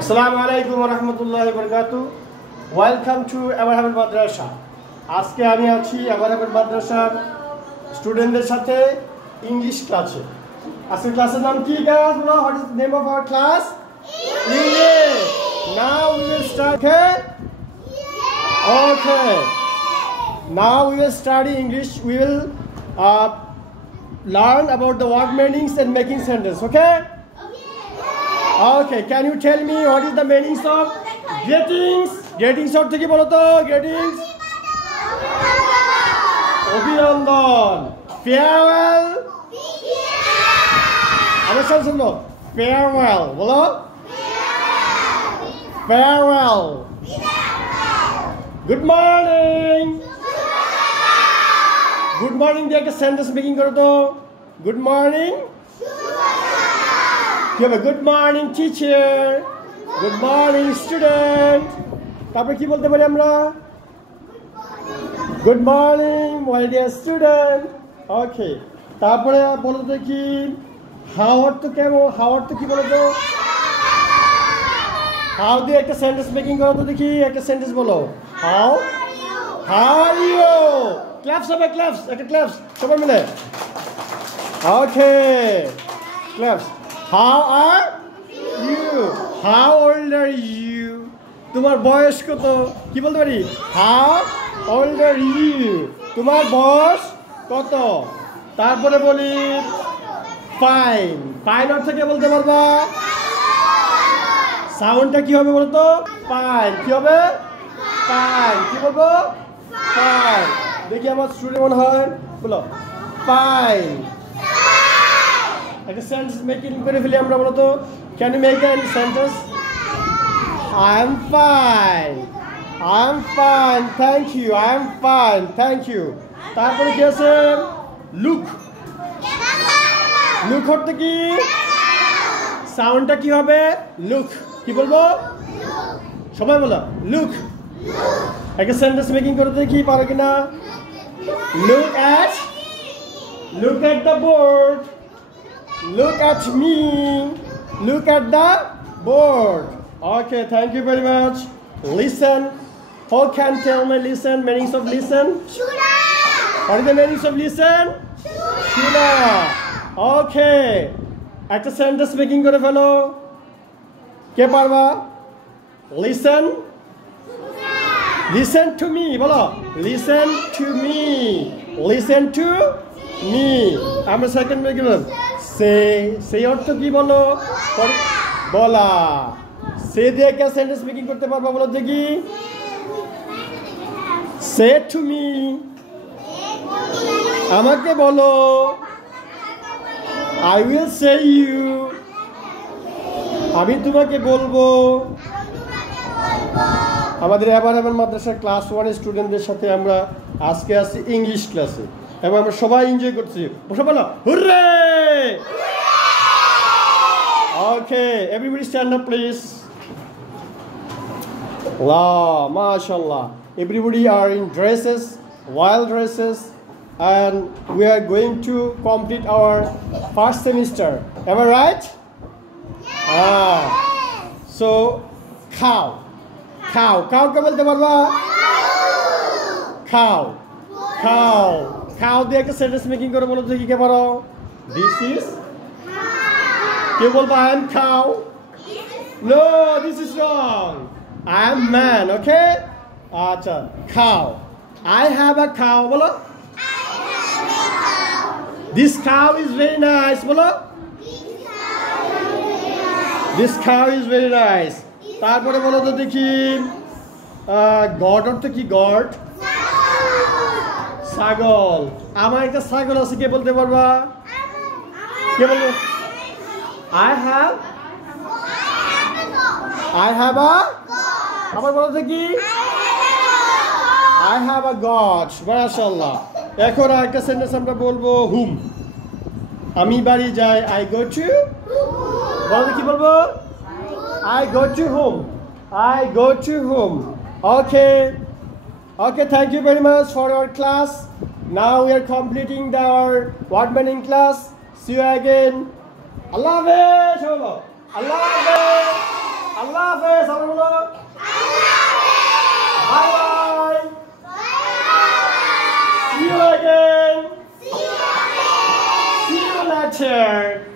আসসালামু আলাইকুম ওয়া রাহমাতুল্লাহি ওয়া বারাকাতুহু। ওয়েলকাম টু এভারহাভেল মাদ্রাসা। আজকে আমি আছি এভারহাভেল মাদ্রাসার স্টুডেন্টদের সাথে ইংলিশ ক্লাসে। আজকের ক্লাসের নাম কি গাইস? বলো, what is the name of our class? English. Now we will start. Okay. Now we will study English. We will learn about the word meanings and making sentence. Okay? Okay, can you tell me what is the meanings of greetings? Greetings অর্থ কি বলো তো? Greetings অভিনন্দন। Farewell আমার সাথে শুনো। Farewell বলো। Farewell। Good morning. Good morning দিয়ে একটা সেন্টেন্স মেকিং করো তো। Good morning. কি হবে? Good morning teacher. Good morning student. তারপরে কি বলতে পারি আমরা? Good morning my dear student. Okay. তারপরে বলো তো কি? How অর্থ কেমন? How অর্থ কি বলো তো? How দিয়ে একটা সেন্টেন্স মেকিং করো তো দেখি। একটা সেন্টেন্স বলো। How? How are you? Claps হবে, claps. একটা claps. সবাই মিলে। Okay. Claps. How are you? How old are you? তোমার বয়স কত? কি বলতে পারি? How old are you? তোমার বয়স কত? তারপরে বলি fine. Fine অর্থ কি বলতে পারবা? সাউন্ডটা কি হবে বলো তো? Fine. কি হবে? Fine. কি বলবো? Fine. দেখি আমার স্টুডেন্ট মনে হয় বলো fine. একটা সেন্টেন্স মেকিং করে ফেলি আমরা, বলো তো। Can you make an sentence? I am fine. I am fine, thank you. I am fine, thank you. তারপরে কি আছে? লুক। লুক অর্থ কি? সাউন্ডটা কি হবে? লুক। কি বলবো? সবাই বলো লুক। একটা সেন্টেন্স মেকিং করে দেখি পারো কিনা। Look at the board. Look at me. Look at the board. Okay, thank you very much. Listen. Who can tell me listen? Meanings of listen? Shula. What is the meanings of listen? Shula. Okay. একটা sentence making করে ফেলো। কে পারবা? Listen. Listen to me. বলো listen to me. Listen to me. আমরা second making সেই অর্থ কি বলো? বলা। সে দিয়ে একটা সেন্টেন্স মেকিং করতে পারবা বলো দেখি। Say to me. আমাকে বলো। I will say you. আমি তোমাকে বলবো। আমাদের এভারহাভেল মাদ্রাসার ক্লাস 1 স্টুডেন্টদের সাথে আমরা আজকে আসছি ইংলিশ ক্লাসে এবং আমরা সবাই এনজয় করছি। বলো hurray! Okay, everybody stand up please. Wow, mashallah. Everybody are in dresses, wild dresses, and we are going to complete our first semester. Am I right? Ah. So, cow. Cow কে বলতে পারবা? Cow. Cow. Cow দিয়ে একটা sentence making করে বলো দেখি কে পারো। This is কে বলবো? I am cow. No, this is wrong. I am man, okay? আচ্ছা, cow. I have a cow বলো। This cow is very nice বলো। This cow is very nice. তারপরে বলো তো দেখি গড অর্থ কি? গড ছাগল। আমার একটা ছাগল আছে, কে বলতে পারবা? কে বলবো? I have a আবার বলো দেখি। I have a god. মাশাআল্লাহ। এখন একটা সেন্টেন্স আমরা বলবো হুম। আমি বাড়ি যাই। I go to বলো কি বলবো? I go to home. I go to home. Okay. Okay, thank you very much for our class. Now we are completing our word meaning class. See you again. Allah Hafiz. Allah Hafiz. আল্লাহ হাফেজ। আমরা বলো bye bye. See you again. See you later.